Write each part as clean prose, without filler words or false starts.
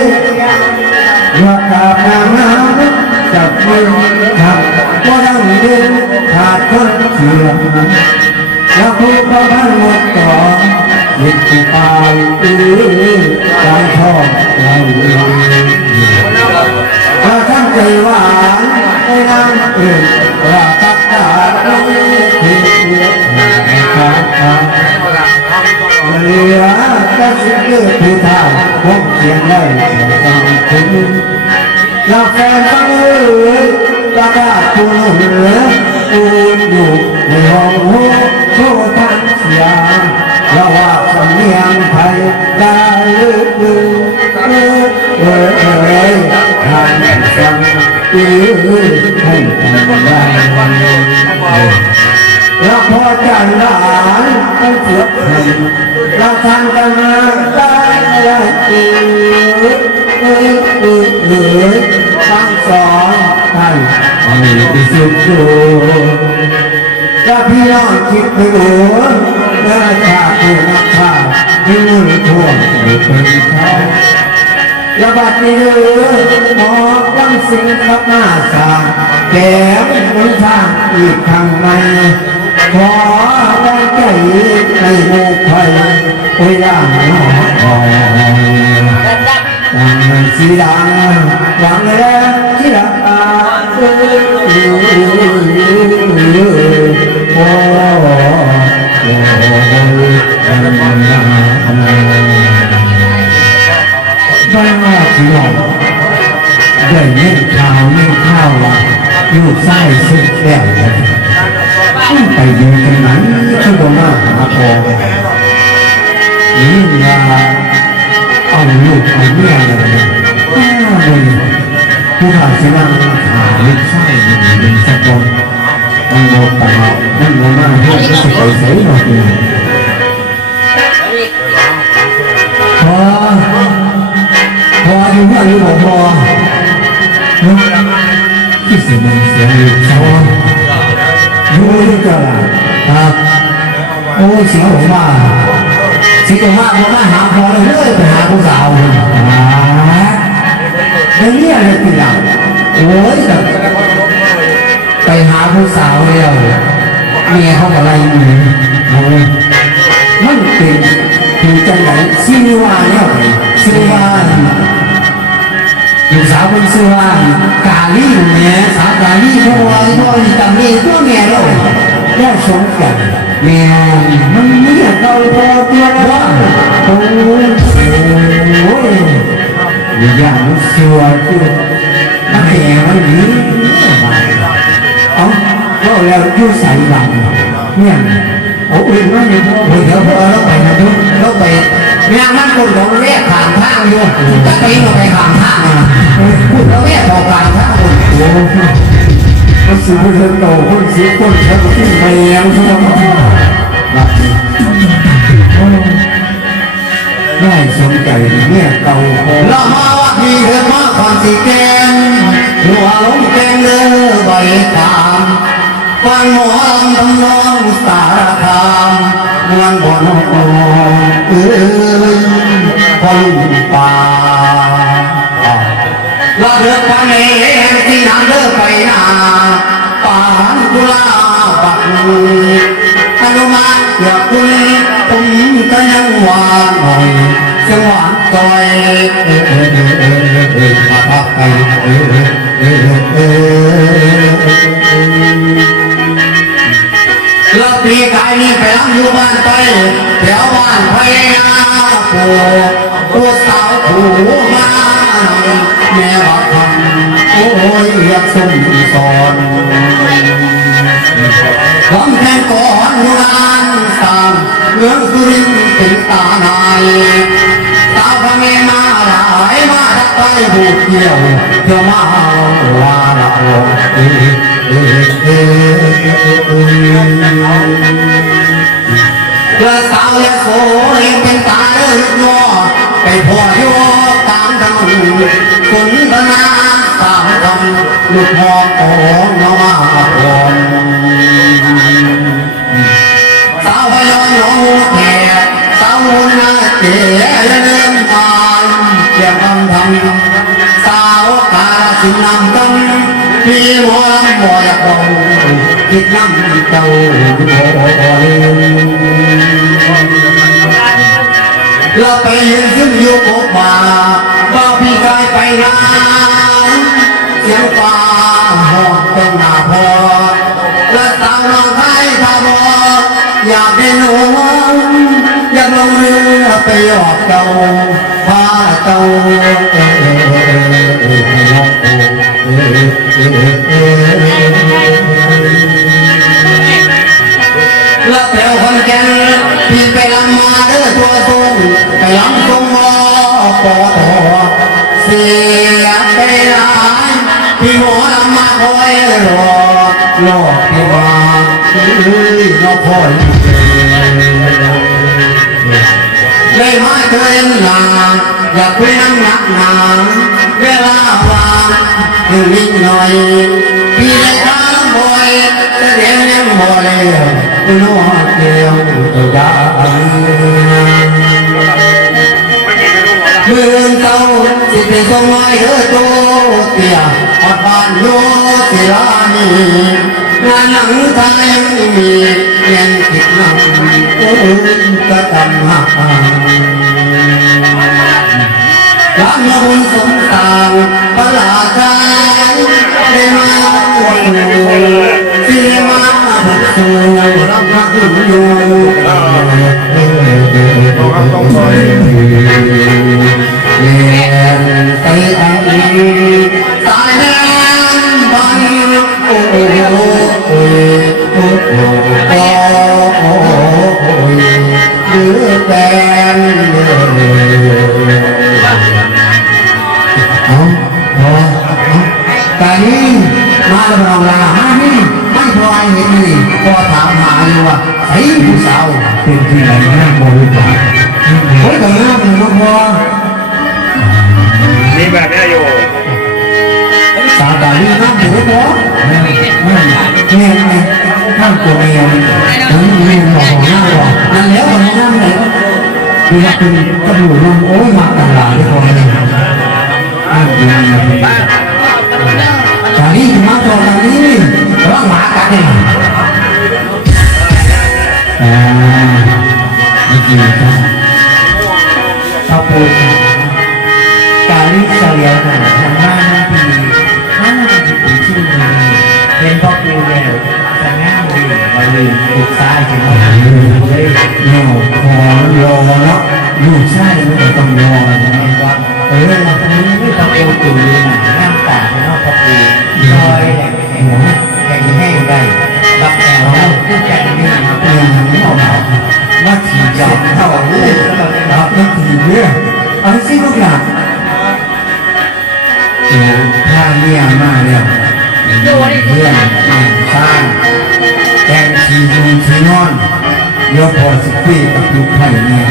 ยว่ากาบน้ำจับมือทำก็ดังเดินขาดคนเชื่อแล้วผู้ประพันธ์หมดต่อเห็นที่ตายการทอดเราถ้าท่านใจหวานไอ้นางเอื่นว่าตักตาเราที่เหลือเหลือก็สิ่งเกิดผู้ท่าพบเสียงได้ฟังคุณแล้วแฟนฟังประกาศผู้เหลือปูนอยู่ในห้องหัวโชว์ทั้งเสียงเราว่าสำเนียงไทยได้ทางฟังให้ทำได้แล้วพอใจหลานต้องเสือกให้เราทำกันมาได้ทั้งสองท่านมีที่สุดถ้าพี่น้องคิดไปโอ้เมื่อชาติผู้นักข่าวที่มือท่วงอยู่เป็นเขาระบาดนี้หมอวันสิ่งขับหน้าสางแก้มบนทางอีกทางในขอแรงใจในหมู่ไทยโอ้ยย่างหนอดังมันสีดังดังแล้วที่ดังโอ้บ้านว่าที่หลอกได้เล่นข่าวอยู่ไส้สุดแก่ไปดูกันนั้นชั่วโมงหน้าหาทองนี่ว่าเอาลูกเอาเมียอะไรเลยผู้ข่าวเสียงข่าวลูกไส้เป็นสะกดมันโมตามันโมมาเพื่อจะไปใส่หน่อยพออยู่ว่าอยู่พอที่สิ่งมันเสียงอยู่เขาอยู่ที่ตลาดครับโอ้เสียงผมว่าผมมาหาพอเลยไปหาผู้สาวในนี้อะไรติดหลังโอ้ยไปหาผู้สาวแล้วเมียเขาอะไรอยู่โอ้มันเป็นคือจังไหนซิวาเนี่ยซิวาอยู่สาวเป็นซิวากาลีเนี่ยสาวกาลีพวกจำนี่ตัวเมียเราได้สมกันเมียมันเนี่ยเราพอเตี้ยว่าโอ้ยอย่างมันสวยคือนักแข่งมันดีก็แล้วยุ่ใส่หลังเนี่ยโอ้ยว่าเนี่ยโอ้ยเดี๋ยวพอเราไปนะทุกเราไปแม่มันคนของเรียกผ่านทางอยู่ก็ตีเราไปผ่านทางนะพูดเราเรียกออกผ่านทางคนโอ้คนสูงคนโตคนสูงคนชักขึ้นไปยังทุกคนแบบได้สนใจเนี่ยเก่าเรามาวัดมีเรื่องมาความสีแกงหัวลงแกงเลือใบตามฟังหมอลำทำนองสารคามมวนบนพอลุงป่าว่าเดือดพันเองที่น้ำเลือไปนาปานกุลาบักอนุมาเกือบคุณผมก็ยังหวานหน่อยเสียงหวานจอยมาพักไปแล้วปีกายนี้ไปล้างอยู่บ้านไปแถวบ้านพญาปูสาวผูมาแม่บักคำโอ้ยเรียกสุ่มสอนผมแทนก่อนอยู่นานสามเมืองสุรินทร์เป็นตาหายสาวพเมมาหลายมาทักไปหูเกี่ยวเที่ยวมาลาละลงเพื่อสาวยาโสเลี้ยงเป็นตาเลือดงอไปพ่อโยตามถนนสนทนาสามคำลูกพ่อของน้องพรสาวพยองน้องแก่สาวนาเก๋เลื่อนมาเกี่ยง ทำสาวตาสินำกันพี่หมอลำบ่อยากบอกคิดน้ำเจ้าเราไปยืนขึ้นอยู่บกบ่าบ่พี่กายไปงานเสียงฟ้าหอบตรงหน้าพอและสาวน้องไทยทาบออยากได้หนูอยากลงเรือไปหยอกเจ้าพาเจ้าแล้วแถวคนแก่พี่ไปลำมาเด้อตัวตรงไปลำตรงมอปอเสียไปหลายพี่หมอลำมาคอยรอพี่ว่าน้องคอยเลยมาเกินงานอยากคุยนั่งนักหนาเวลาวางนิ่งหน่อยพี่ได้ทางบ่อยแต่เดี๋ยวยังบ่เลยน้องเกี่ยวตัวดามือเต้าสิเป็นทรงไม้ตัวเตี้ยอดบ้านโยศิลานีงานหนังไทยยังมียังติดนำก็ทำหาหลังบุญสมต่างพระลาชายได้มาวันเสียมาบุตรสูรับมาขึ้นอยู่ต้องคอยเรียนไปทางนี้สายแดนบังโอ้โอ้โอ้โอ้โอ้หรือแดนแต่นี้มาแล้วเราลาหานี่ไม่พอเห็นนี่ก็ถามหาอยู่ว่าไอ้ผู้สาวเป็นที่ไหนนะบริจาคโอ้ยแต่งานมันก็พอมีแบบนี้อยู่สาวแต่นี่น้ำถือพอเนี่ยข้างตัวเมียนั่นเมียบอกหน้าบอกนั่นแล้วมันน้ำไหนดูว่าคุณก็อยู่รุ่มโอ้ยมาต่างหลายที่พอเลยตอนนี้มาตอนนี้ร้องหมากันเนี่ยนี่คือครับขอบคุณการลิเลียวของทางบ้านที่50 ปีที่มีเป็นพ่อครูแล้วจะง่ายดีมาลืมลูกชายที่เขาเลยโย่ขอรอเนาะลูกชายไม่ต้องรอนะว่าตรงนี้ไม่ต้องเอาตื่นน้ำตาให้นอกพ่อครูลอยแข่งแห้งได้รับแนวแล้วผู้แข่งนี่เป็นเอาว่าถีบยอดเท่าเลยรับไม่ถีบเนี่ยเอาสิลูกหลานถ้าเมียมาเนี่ยเพื่อนสร้างแกงทีดูทีนอนเดี๋ยวพอสิปีกับลูกไผ่เนี่ย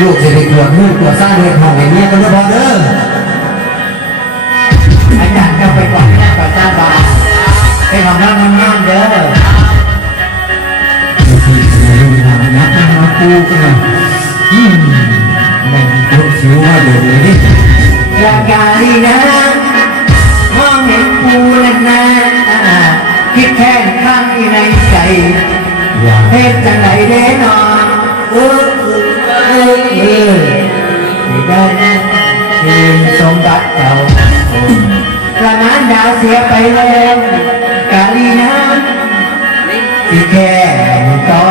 ลูกจะได้ตรวจมือตรวจสร้างเลยของอย่างนี้ก็จะพอเด้ออาจารย์จะไปก่อนแม่ก่อนสร้างบาไปของน้ำเด้อนักมาปูกันมันก็ชิวว่าเดี๋ยวนี้อยากการีนะมองเห็นปูแล้วนะคิดแค่ข้างในใจเฮ็ดจังไหนเด้นอนไม่ได้คืนสมบัติเก่าประมาณดาวเสียไปแล้วกาลีนะที่แค่ต่อ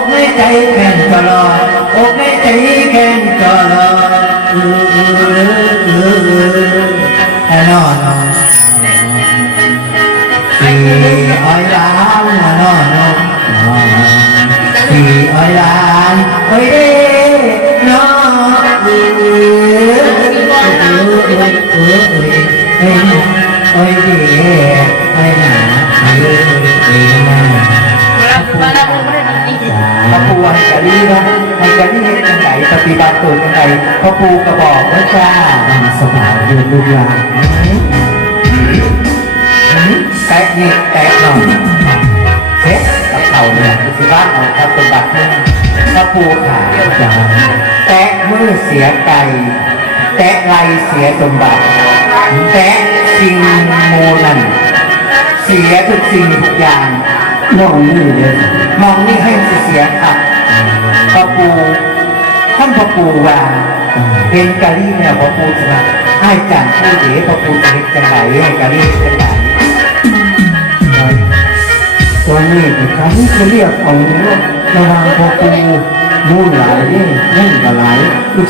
กในใจแค่ตลอดอกในใจแค่ตลอดนอนสี่อ้อยล้านนอนสี่อ้อยล้านโอ้ยเด้นอนโอ้ยเด้โอ้ยหนาพระปูให้กะลี่นะให้กะลี่ให้จังไหนปฏิบัติตัวจังไหนพระปูกระบอกพระเจ้าสบายอยู่ลูกหลานแตะนี่แตะหน่อยเซ็ตกับเขาเนี่ยคือบ้านของครับเป็นบัตรเนี่ย ปูขาจ๋าแตะมือเสียไก่แตะไหลเสียสมบัติแตะสิ่งโมนันเสียทุกสิ่งทุกอย่างมองนี่เลยมองนี่ให้เสียครับพระปูท่านพระปูว่าเป็นกะลี่เนี่ยพระปูจะมาให้จังผู้เดียพระปูจะเล็กจะไหลให้กะลี่จะไหลตัวนี้เขาจะเรียกเอาระหว่างพระปูมูหลายนี่มุ่งกับหลายลูก